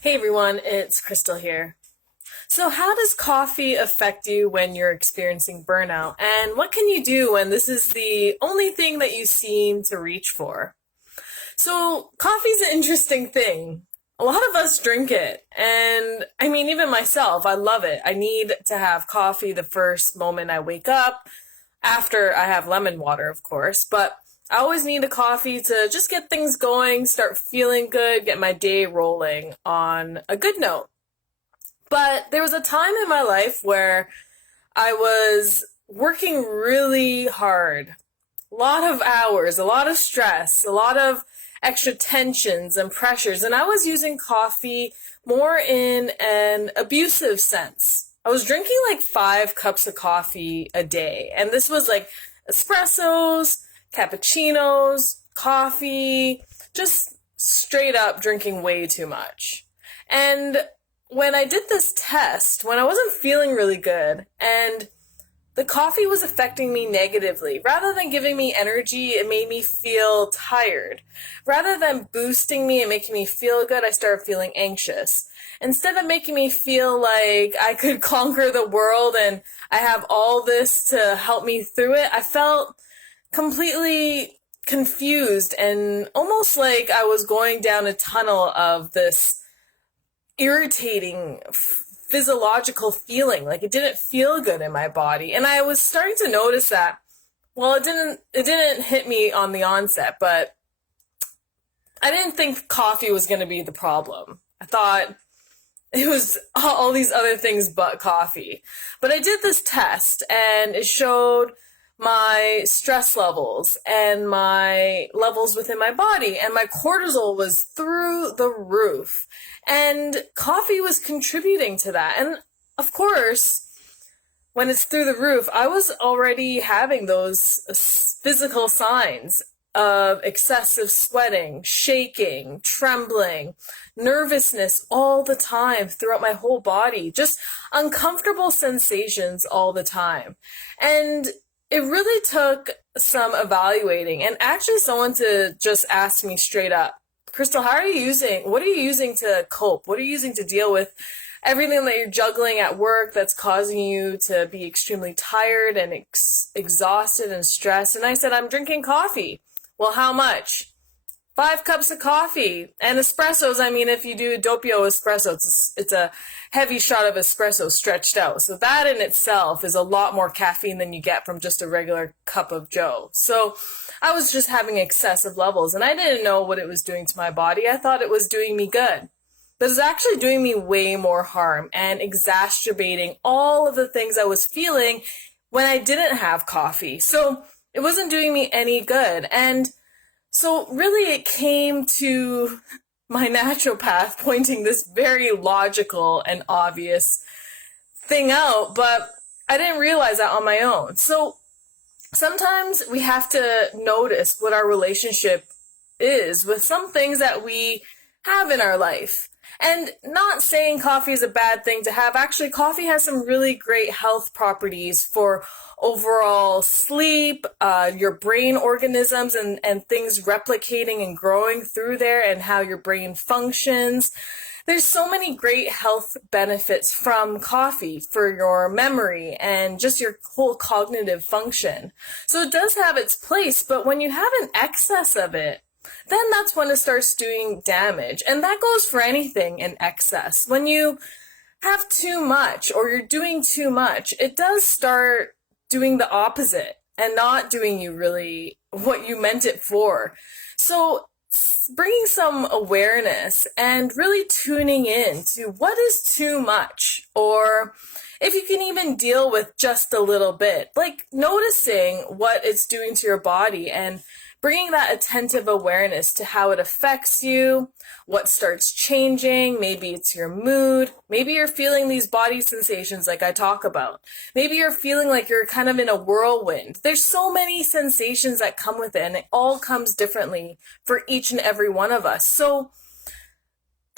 Hey everyone, it's Crystal here. So, how does coffee affect you when you're experiencing burnout? And what can you do when this is the only thing that you seem to reach for? So, coffee's an interesting thing. A lot of us drink it. And I mean, even myself, I love it. I need to have coffee the first moment I wake up, after I have lemon water, of course. But I always need a coffee to just get things going, start feeling good, get my day rolling on a good note. But there was a time in my life where I was working really hard. A lot of hours, a lot of stress, a lot of extra tensions and pressures. And I was using coffee more in an abusive sense. I was drinking like 5 cups of coffee a day. And this was like espressos, cappuccinos, coffee, just straight up drinking way too much. And when I did this test, when I wasn't feeling really good and the coffee was affecting me negatively, rather than giving me energy, it made me feel tired. Rather than boosting me and making me feel good, I started feeling anxious. Instead of making me feel like I could conquer the world and I have all this to help me through it, I felt completely confused and almost like I was going down a tunnel of this irritating physiological feeling. Like it didn't feel good in my body. And I was starting to notice that, well, it didn't hit me on the onset, but I didn't think coffee was going to be the problem. I thought it was all these other things but coffee. But I did this test and it showed my stress levels and my levels within my body, and my cortisol was through the roof. And coffee was contributing to that. And of course, when it's through the roof, I was already having those physical signs of excessive sweating, shaking, trembling, nervousness all the time throughout my whole body, just uncomfortable sensations all the time. And it really took some evaluating and actually someone to just ask me straight up, Crystal, what are you using to cope? What are you using to deal with everything that you're juggling at work that's causing you to be extremely tired and exhausted and stressed? And I said, I'm drinking coffee. Well, how much? 5 cups of coffee and espressos. I mean, if you do doppio espresso, it's a heavy shot of espresso stretched out. So that in itself is a lot more caffeine than you get from just a regular cup of joe. So I was just having excessive levels and I didn't know what it was doing to my body. I thought it was doing me good. But it's actually doing me way more harm and exacerbating all of the things I was feeling when I didn't have coffee. So it wasn't doing me any good. And so really it came to my naturopath pointing this very logical and obvious thing out, but I didn't realize that on my own. So sometimes we have to notice what our relationship is with some things that we have in our life. And not saying coffee is a bad thing to have. Actually, coffee has some really great health properties for overall sleep, your brain organisms and things replicating and growing through there and how your brain functions. There's so many great health benefits from coffee for your memory and just your whole cognitive function. So it does have its place, but when you have an excess of it, then that's when it starts doing damage. And that goes for anything in excess. When you have too much or you're doing too much, it does start doing the opposite and not doing you really what you meant it for. So bringing some awareness and really tuning in to what is too much, or if you can even deal with just a little bit, like noticing what it's doing to your body and bringing that attentive awareness to how it affects you, what starts changing. Maybe it's your mood. Maybe you're feeling these body sensations like I talk about. Maybe you're feeling like you're kind of in a whirlwind. There's so many sensations that come with it, and it all comes differently for each and every one of us. So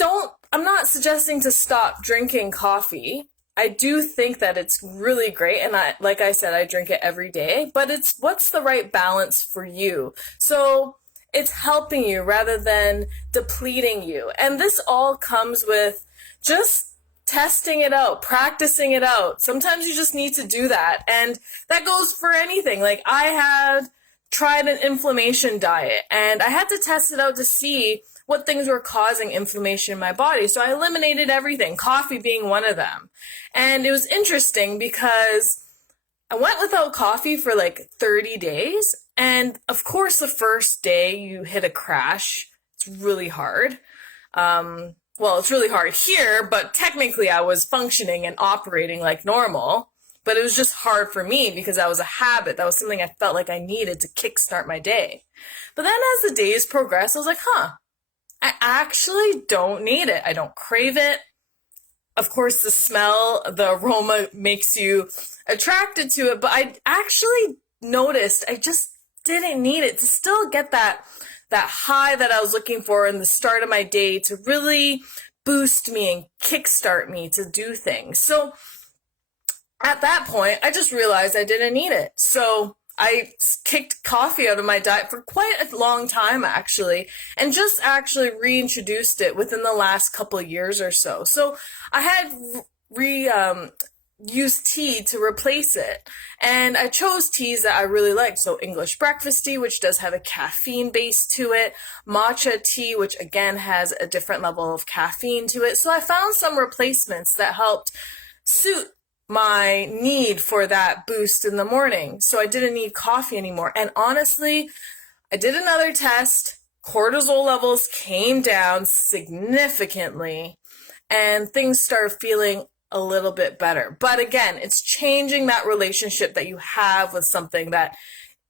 I'm not suggesting to stop drinking coffee. I do think that it's really great, and like I said, I drink it every day, but it's what's the right balance for you. So it's helping you rather than depleting you. And this all comes with just testing it out, practicing it out. Sometimes you just need to do that. And that goes for anything. Like I had tried an inflammation diet and I had to test it out to see what things were causing inflammation in my body. So I eliminated everything, coffee being one of them. And it was interesting because I went without coffee for like 30 days. And of course, the first day you hit a crash. It's really hard. Well, it's really hard here, but technically I was functioning and operating like normal. But it was just hard for me because that was a habit. That was something I felt like I needed to kickstart my day. But then as the days progressed, I was like, I actually don't need it. I don't crave it. Of course, the smell, the aroma makes you attracted to it, but I actually noticed I just didn't need it to still get that high that I was looking for in the start of my day to really boost me and kickstart me to do things. So at that point, I just realized I didn't need it. So I kicked coffee out of my diet for quite a long time, actually, and just actually reintroduced it within the last couple of years or so. So I had used tea to replace it, and I chose teas that I really liked. So English breakfast tea, which does have a caffeine base to it, matcha tea, which again has a different level of caffeine to it. So I found some replacements that helped suit my need for that boost in the morning. So I didn't need coffee anymore. And honestly, I did another test. Cortisol levels came down significantly and things started feeling a little bit better. But again, it's changing that relationship that you have with something that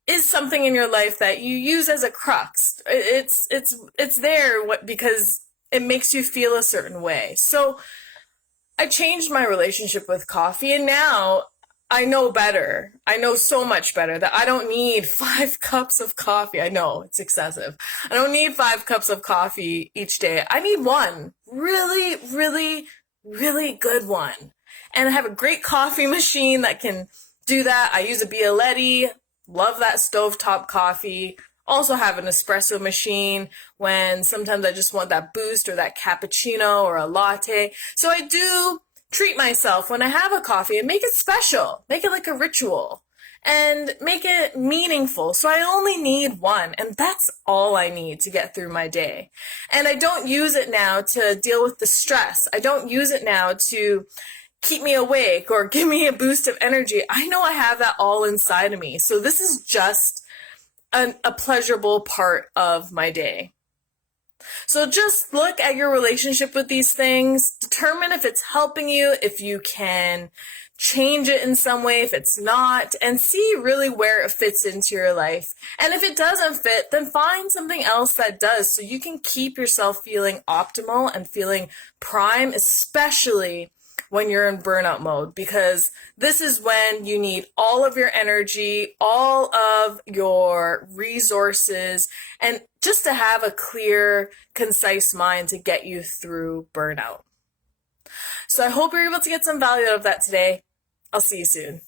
is something in your life that you use as a crux. It's there because it makes you feel a certain way. So I changed my relationship with coffee, and now I know better. I know so much better that I don't need 5 cups of coffee. I know it's excessive. I don't need 5 cups of coffee each day. I need one really, really, really good one. And I have a great coffee machine that can do that. I use a Bialetti. Love that stovetop coffee. Also have an espresso machine when sometimes I just want that boost or that cappuccino or a latte. So I do treat myself when I have a coffee and make it special, make it like a ritual and make it meaningful. So I only need one, and that's all I need to get through my day. And I don't use it now to deal with the stress. I don't use it now to keep me awake or give me a boost of energy. I know I have that all inside of me. So this is just a pleasurable part of my day. So just look at your relationship with these things, determine if it's helping you, if you can change it in some way, if it's not, and see really where it fits into your life. And if it doesn't fit, then find something else that does so you can keep yourself feeling optimal and feeling prime, especially when you're in burnout mode, because this is when you need all of your energy, all of your resources, and just to have a clear, concise mind to get you through burnout. So I hope you're able to get some value out of that today. I'll see you soon.